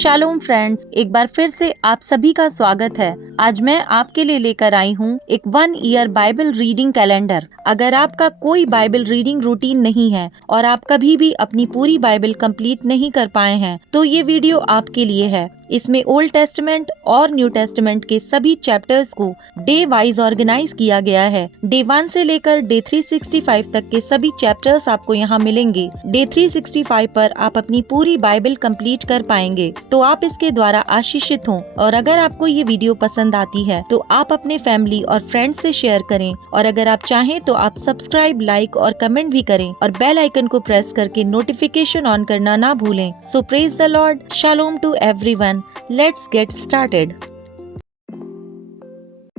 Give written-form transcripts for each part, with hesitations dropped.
Shalom friends, एक बार फिर से आप सभी का स्वागत है। आज मैं आपके लिए लेकर आई हूँ एक 1 ईयर बाइबल रीडिंग कैलेंडर। अगर आपका कोई बाइबल रीडिंग रूटीन नहीं है और आप कभी भी अपनी पूरी बाइबल कंप्लीट नहीं कर पाए हैं, तो ये वीडियो आपके लिए है। इसमें ओल्ड टेस्टमेंट और न्यू टेस्टमेंट के सभी चैप्टर्स को डे वाइज ऑर्गेनाइज किया गया है। डे 1 से लेकर डे 365 तक के सभी चैप्टर्स आपको यहाँ मिलेंगे। डे 365 पर आप अपनी पूरी बाइबल कंप्लीट कर पाएंगे, तो आप इसके द्वारा आशीषित हों। और अगर आपको ये वीडियो पसंद आती है तो आप अपने फैमिली और फ्रेंड्स से शेयर करें, और अगर आप चाहें तो आप सब्सक्राइब, लाइक और कमेंट भी करें और बेल आइकन को प्रेस करके नोटिफिकेशन ऑन करना ना भूलें। So praise the lord, shalom to everyone. Let's get started.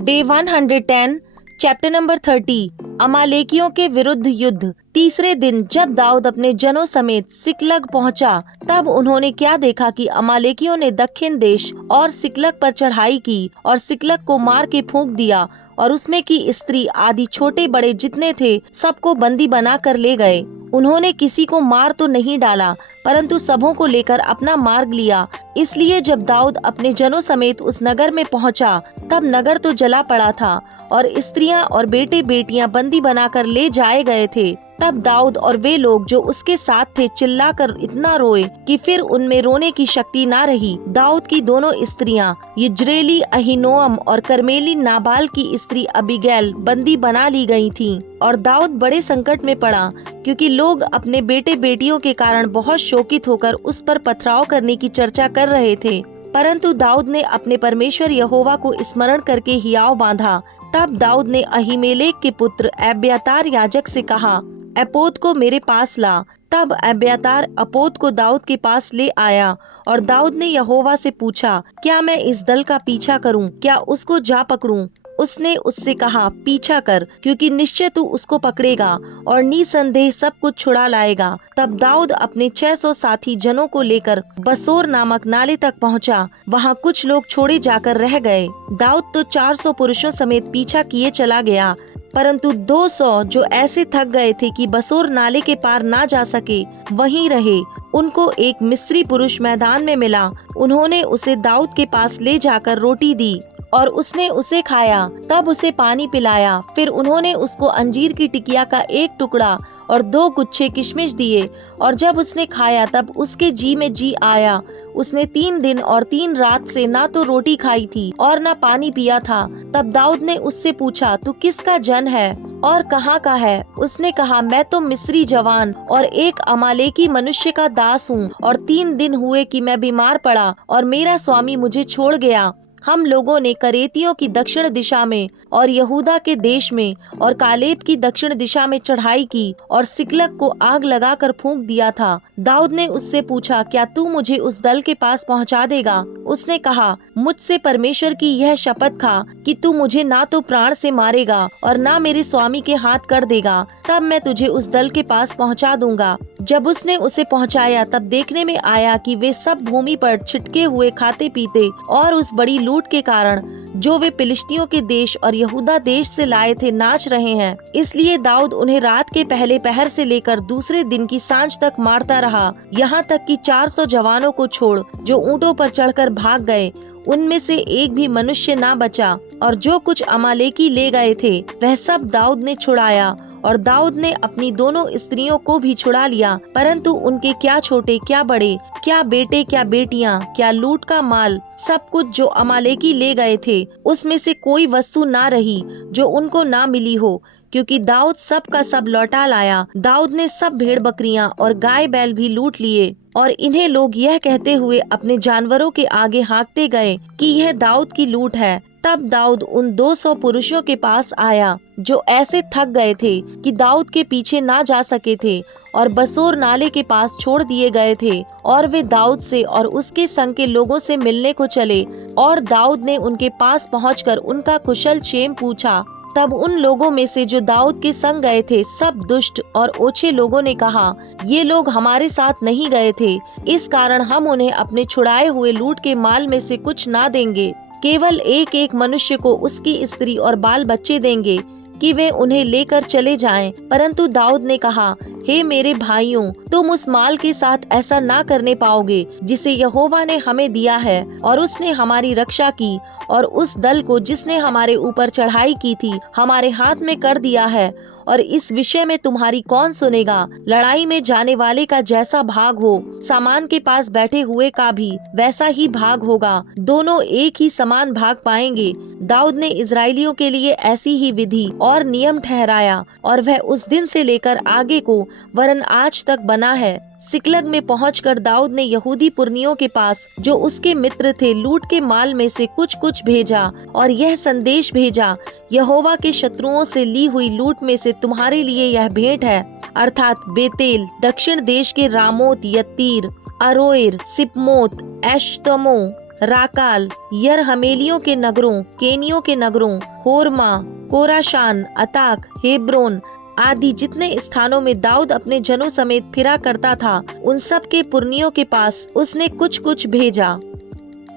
Day 110, chapter number 30, अमालेकियों के विरुद्ध युद्ध। तीसरे दिन जब दाऊद अपने जनों समेत सिकलग पहुंचा, तब उन्होंने क्या देखा कि अमालेकियों ने दक्षिण देश और सिकलग पर चढ़ाई की और सिकलग को मार के फूंक दिया, और उसमें की स्त्री आदि छोटे बड़े जितने थे सबको बंदी बना कर ले गए। उन्होंने किसी को मार तो नहीं डाला, परंतु सबों को लेकर अपना मार्ग लिया। इसलिए जब दाऊद अपने जनों समेत उस नगर में पहुंचा, तब नगर तो जला पड़ा था और स्त्रियां और बेटे बेटियां बंदी बनाकर ले जाए गए थे। तब दाऊद और वे लोग जो उसके साथ थे चिल्लाकर इतना रोए कि फिर उनमें रोने की शक्ति ना रही। दाऊद की दोनों स्त्रियां यिज्रेली अहीनोअम और कर्मेली नाबाल की स्त्री अबीगैल बंदी बना ली गई थीं। और दाऊद बड़े संकट में पड़ा, क्योंकि लोग अपने बेटे बेटियों के कारण बहुत शोकित होकर उस पर पथराव करने की चर्चा कर रहे थे। परंतु दाऊद ने अपने परमेश्वर यहोवा को स्मरण करके हियाव बांधा। तब दाऊद ने अहीमेलेक के पुत्र एब्यातार याजक से कहा, एपोद को मेरे पास ला। तब एब्यातार अपोद को दाऊद के पास ले आया, और दाऊद ने यहोवा से पूछा, क्या मैं इस दल का पीछा करूं? क्या उसको जा पकड़ूं? उसने उससे कहा, पीछा कर, क्योंकि निश्चय तू उसको पकड़ेगा और निसंदेह सब कुछ छुड़ा लाएगा। तब दाऊद अपने 600 साथी जनों को लेकर बसोर नामक नाले तक पहुंचा। वहां कुछ लोग छोड़े जाकर रह गए। दाऊद तो 400 पुरुषों समेत पीछा किए चला गया, परंतु 200 जो ऐसे थक गए थे कि बसोर नाले के पार ना जा सके, वहीं रहे। उनको एक मिस्री पुरुष मैदान में मिला। उन्होंने उसे दाऊद के पास ले जाकर रोटी दी और उसने उसे खाया। तब उसे पानी पिलाया। फिर उन्होंने उसको अंजीर की टिकिया का एक टुकड़ा और 2 गुच्छे किशमिश दिए, और जब उसने खाया तब उसके जी में जी आया। उसने 3 दिन और 3 रात से ना तो रोटी खाई थी और ना पानी पिया था। तब दाऊद ने उससे पूछा, तू किसका जन है और कहाँ का है? उसने कहा, मैं तो मिस्री जवान और एक अमालेकी मनुष्य का दास हूँ, और 3 दिन हुए कि मैं बीमार पड़ा और मेरा स्वामी मुझे छोड़ गया। हम लोगों ने करेतियों की दक्षिण दिशा में और यहूदा के देश में और कालेब की दक्षिण दिशा में चढ़ाई की और सिकलग को आग लगाकर फूंक दिया था। दाऊद ने उससे पूछा, क्या तू मुझे उस दल के पास पहुंचा देगा? उसने कहा, मुझसे परमेश्वर की यह शपथ खा कि तू मुझे ना तो प्राण से मारेगा और ना मेरे स्वामी के हाथ कर देगा, तब मैं तुझे उस दल के पास पहुंचा दूंगा। जब उसने उसे पहुंचाया, तब देखने में आया कि वे सब भूमि पर छिटके हुए खाते पीते और उस बड़ी लूट के कारण जो वे फिलिस्तियों के देश और यहूदा देश से लाए थे नाच रहे हैं। इसलिए दाऊद उन्हें रात के पहले पहर से लेकर दूसरे दिन की सांझ तक मारता रहा, यहाँ तक कि 400 जवानों को छोड़ जो ऊंटों पर चढ़कर भाग गए, उनमें से एक भी मनुष्य ना बचा। और जो कुछ अमालेकी ले गए थे वह सब दाऊद ने छुड़ाया, और दाऊद ने अपनी दोनों स्त्रियों को भी छुड़ा लिया। परंतु उनके क्या छोटे क्या बड़े, क्या बेटे क्या बेटियां, क्या लूट का माल, सब कुछ जो अमालेकी ले गए थे, उसमें से कोई वस्तु ना रही जो उनको ना मिली हो, क्योंकि दाऊद सब का सब लौटा लाया। दाऊद ने सब भेड़ बकरियां और गाय बैल भी लूट लिए। और इन्हें लोग यह कहते हुए अपने जानवरों के आगे हाँकते गए कि यह दाऊद की लूट है। तब दाऊद उन 200 पुरुषों के पास आया जो ऐसे थक गए थे कि दाऊद के पीछे ना जा सके थे और बसोर नाले के पास छोड़ दिए गए थे, और वे दाऊद से और उसके संग के लोगों से मिलने को चले। और दाऊद ने उनके पास पहुंचकर उनका कुशल क्षेम पूछा। तब उन लोगों में से जो दाऊद के संग गए थे सब दुष्ट और ओछे लोगों ने कहा, ये लोग हमारे साथ नहीं गए थे, इस कारण हम उन्हें अपने छुड़ाए हुए लूट के माल में से कुछ ना देंगे, केवल एक एक मनुष्य को उसकी स्त्री और बाल बच्चे देंगे कि वे उन्हें लेकर चले जाएं। परंतु दाऊद ने कहा, हे मेरे भाइयों, तुम उस माल के साथ ऐसा ना करने पाओगे जिसे यहोवा ने हमें दिया है, और उसने हमारी रक्षा की और उस दल को जिसने हमारे ऊपर चढ़ाई की थी हमारे हाथ में कर दिया है। और इस विषय में तुम्हारी कौन सुनेगा? लड़ाई में जाने वाले का जैसा भाग हो, सामान के पास बैठे हुए का भी वैसा ही भाग होगा। दोनों एक ही समान भाग पाएंगे। दाऊद ने इजरायलियों के लिए ऐसी ही विधि और नियम ठहराया, और वह उस दिन से लेकर आगे को वरन आज तक बना है। सिकलग में पहुंचकर दाऊद ने यहूदी पुरनियों के पास, जो उसके मित्र थे, लूट के माल में से कुछ कुछ भेजा और यह संदेश भेजा, यहोवा के शत्रुओं से ली हुई लूट में से तुम्हारे लिए यह भेंट है, अर्थात बेतेल, दक्षिण देश के रामोत, यत्तीर, अरोएर, सिपमोत, एश्तमो, राकाल, यरहमेलियों के नगरों, केनियों के नगरों, होरमा, कोराशान, अताक, हेब्रोन आदि जितने स्थानों में दाऊद अपने जनों समेत फिरा करता था, उन सब के पुरनियों के पास उसने कुछ कुछ भेजा।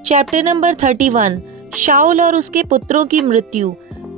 Chapter number 31। शाऊल और उसके पुत्रों की मृत्यु।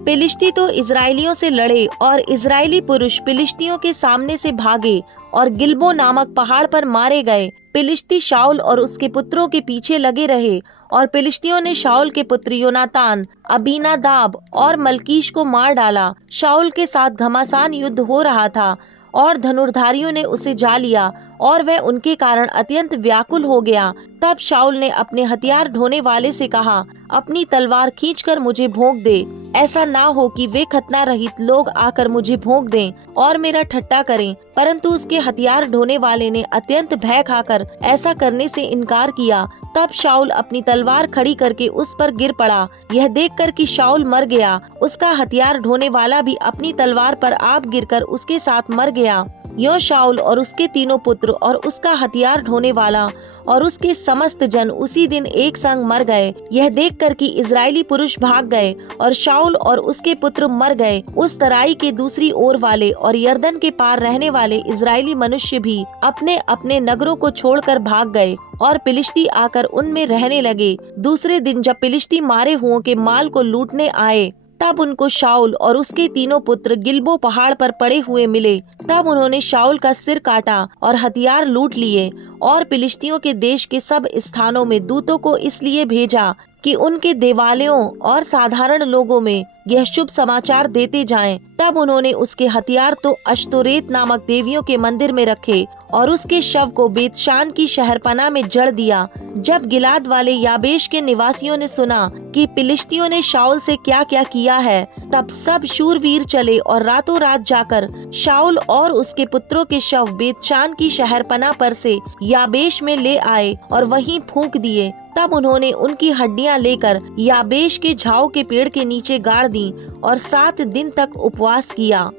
फिलिस्ती तो इजरायलियों से लड़े और इजरायली पुरुष फिलिस्तियों के सामने से भागे और गिलबो नामक पहाड़ पर मारे गए। फिलिस्ती शाऊल और उसके पुत्रों के पीछे लगे रहे, और फिलिस्तियों ने शाऊल के पुत्र योनातान, अबीनादाब और मलकीश को मार डाला। शाऊल के साथ घमासान युद्ध हो रहा था और धनुर्धारियों ने उसे जा लिया, और वह उनके कारण अत्यंत व्याकुल हो गया। तब शाऊल ने अपने हथियार ढोने वाले से कहा, अपनी तलवार खींचकर मुझे भोंक दे। ऐसा ना हो कि वे खतना रहित लोग आकर मुझे भोंक दें और मेरा ठट्टा करें। परंतु उसके हथियार ढोने वाले ने अत्यंत भय खाकर ऐसा करने से इनकार किया। तब शाऊल अपनी तलवार खड़ी करके उस पर गिर पड़ा। यह देखकर कि शाऊल मर गया, उसका हथियार ढोने वाला भी अपनी तलवार पर आप गिरकर उसके साथ मर गया। यो शाऊल और उसके तीनों पुत्र और उसका हथियार ढोने वाला और उसके समस्त जन उसी दिन एक संग मर गए। यह देखकर कि इजरायली पुरुष भाग गए और शाऊल और उसके पुत्र मर गए, उस तराई के दूसरी ओर वाले और यरदन के पार रहने वाले इजरायली मनुष्य भी अपने अपने नगरों को छोड़कर भाग गए और फिलिस्ती आकर उनमें रहने लगे। दूसरे दिन जब फिलिस्ती मारे हुओं के माल को लूटने आए, तब उनको शाऊल और उसके तीनों पुत्र गिलबो पहाड़ पर पड़े हुए मिले। तब उन्होंने शाऊल का सिर काटा और हथियार लूट लिए, और फिलिस्तियों के देश के सब स्थानों में दूतों को इसलिए भेजा कि उनके देवालयों और साधारण लोगों में यह शुभ समाचार देते जाएं। तब उन्होंने उसके हथियार तो अश्तोरेत नामक देवियों के मंदिर में रखे और उसके शव को बेतशान की शहरपनाह में जड़ दिया। जब गिलाद वाले याबेश के निवासियों ने सुना कि फिलिस्तियों ने शाऊल से क्या क्या किया है, तब सब शूरवीर चले और रातों रात जाकर शाऊल और उसके पुत्रों के शव बेतशान की शहरपनाह पर से याबेश में ले आए और वहीं फूंक दिए। तब उन्होंने उनकी हड्डियां लेकर याबेश के झाऊ के पेड़ के नीचे गाड़ दी और 7 दिन तक उपवास किया।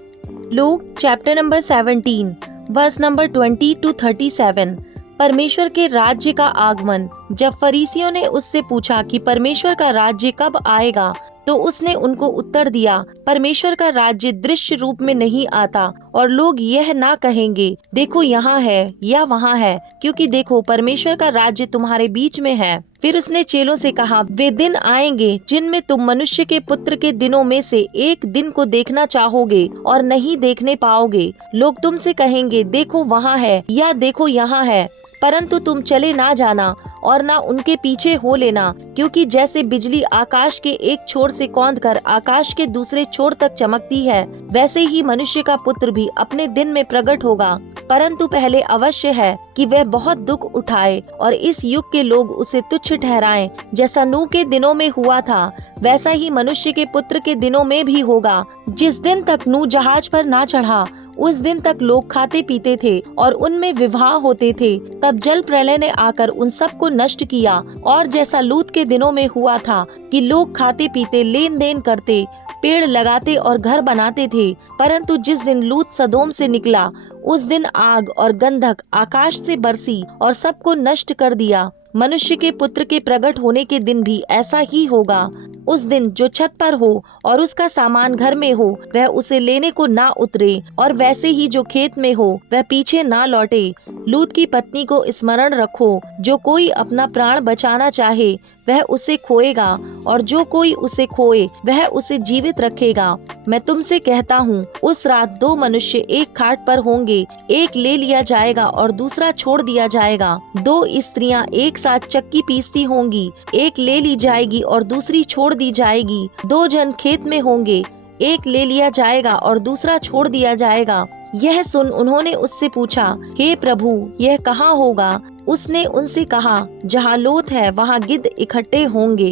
Luke chapter number 17 verse number 20 to 37। परमेश्वर के राज्य का आगमन। जब फरीसियों ने उससे पूछा कि परमेश्वर का राज्य कब आएगा, तो उसने उनको उत्तर दिया, परमेश्वर का राज्य दृश्य रूप में नहीं आता, और लोग यह ना कहेंगे देखो यहाँ है या वहाँ है, क्योंकि देखो परमेश्वर का राज्य तुम्हारे बीच में है। फिर उसने चेलों से कहा, वे दिन आएंगे जिनमें तुम मनुष्य के पुत्र के दिनों में से एक दिन को देखना चाहोगे और नहीं देखने पाओगे। लोग तुमसे कहेंगे देखो वहाँ है या देखो यहाँ है, परंतु तुम चले ना जाना और ना उनके पीछे हो लेना, क्योंकि जैसे बिजली आकाश के एक छोर से कौंधकर आकाश के दूसरे छोर तक चमकती है, वैसे ही मनुष्य का पुत्र भी अपने दिन में प्रकट होगा। परंतु पहले अवश्य है कि वह बहुत दुख उठाए और इस युग के लोग उसे तुच्छ ठहराएं। जैसा नूह के दिनों में हुआ था, वैसा ही मनुष्य के पुत्र के दिनों में भी होगा। जिस दिन तक नूह जहाज पर ना चढ़ा, उस दिन तक लोग खाते पीते थे और उनमें विवाह होते थे। तब जल प्रलय ने आकर उन सबको नष्ट किया। और जैसा लूत के दिनों में हुआ था कि लोग खाते पीते, लेन देन करते, पेड़ लगाते और घर बनाते थे, परंतु जिस दिन लूत सदोम से निकला, उस दिन आग और गंधक आकाश से बरसी और सबको नष्ट कर दिया। मनुष्य के पुत्र के प्रकट होने के दिन भी ऐसा ही होगा। उस दिन जो छत पर हो और उसका सामान घर में हो, वह उसे लेने को ना उतरे, और वैसे ही जो खेत में हो वह पीछे ना लौटे। लूत की पत्नी को स्मरण रखो, जो कोई अपना प्राण बचाना चाहे वह उसे खोएगा, और जो कोई उसे खोए वह उसे जीवित रखेगा। मैं तुमसे कहता हूँ, उस रात 2 मनुष्य एक खाट पर होंगे, एक ले लिया जाएगा और दूसरा छोड़ दिया जाएगा। 2 स्त्रियां एक साथ चक्की पीसती होंगी, एक ले ली जाएगी और दूसरी छोड़ दी जाएगी। 2 जन खेत में होंगे, एक ले लिया जाएगा और दूसरा छोड़ दिया जाएगा। यह सुन उन्होंने उससे पूछा, हे प्रभु, यह कहाँ होगा? उसने उनसे कहा, जहाँ लोथ है वहाँ गिद्ध इकट्ठे होंगे।